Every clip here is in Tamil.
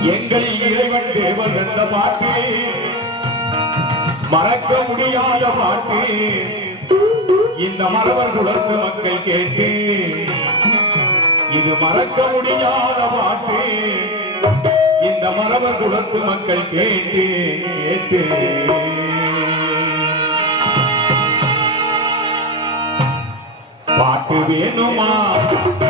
எங்கள் இறைவன் தேவன் என்ற பாட்டு. மறக்க முடியாத பாட்டு. இந்த மரவர் குலத்து மக்கள் கேட்டு. இது மறக்க முடியாத பாட்டு. இந்த மரவர் குலத்து மக்கள் கேட்டு கேட்டு. பாட்டு வேணுமா?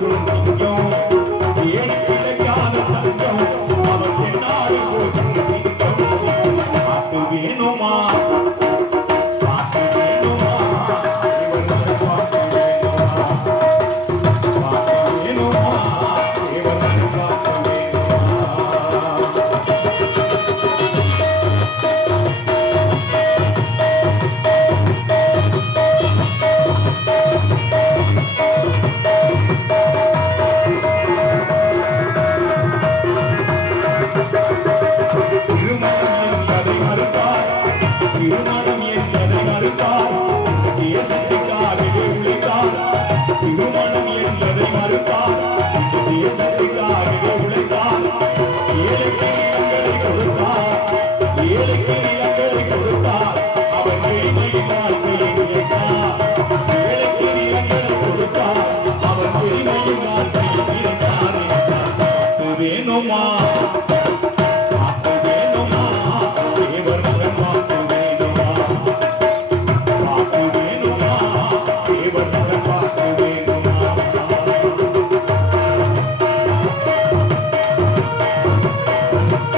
you know goal.